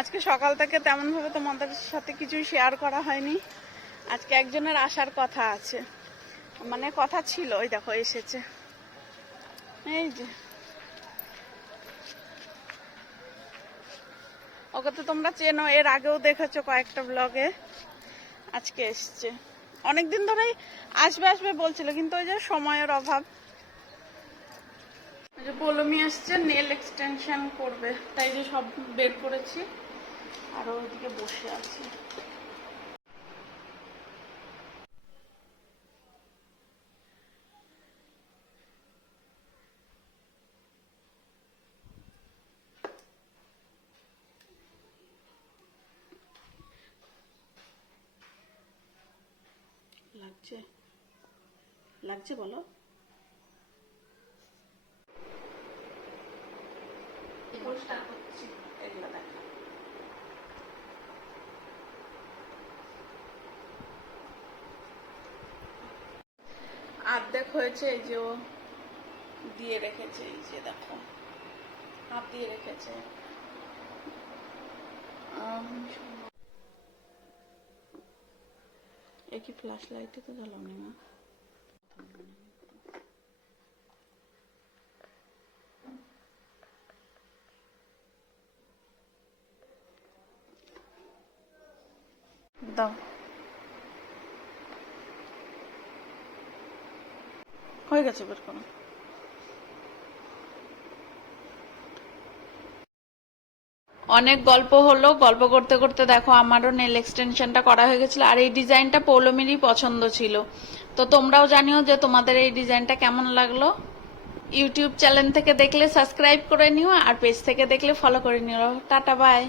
আজকে সকাল থেকে তেমন ভাবে তোমাদের সাথে কিছুই শেয়ার করা হয়নি। আজকে একজনের আসার কথা আছে। মানে কথা ছিল, ওই দেখো এসেছে। এই যে। ওকে তো তোমরা চেনো, এর আগেও দেখেছ কয়েকটা ব্লগে আজকে এসছে। অনেকদিন ধরেই আসবে আসবে বলছিল, কিন্তু ওই যে সময়ের অভাব। যে পলমি আসছে নেল এক্সটেনশন করবে। তাই যে সব বের করেছি। আর ওইদিকে বসে আছে। লাগছে। লাগছে বলো। করছি। এগুলো দেখা। অর্ধেক হয়েছে এই যে ও দিয়ে রেখেছে এই যে দেখো। হাত দিয়ে রেখেছে। আম, এ কি ফ্ল্যাশ লাইটে তো জ্বালাওনি মা? দাও। হয়ে গেছে বের করো অনেক গল্প হলো, গল্প করতে করতে দেখো আমারও নেল এক্সটেনশনটা করা হয়ে গেছিল, আর এই ডিজাইনটা পৌলমিরই পছন্দ ছিল। তো তোমরাও জানিও যে তোমাদের এই ডিজাইনটা কেমন লাগল। ইউটিউব চ্যানেল থেকে দেখলে সাবস্ক্রাইব করে নিও, আর পেজ থেকে দেখলে ফলো করে নিও। Tata bye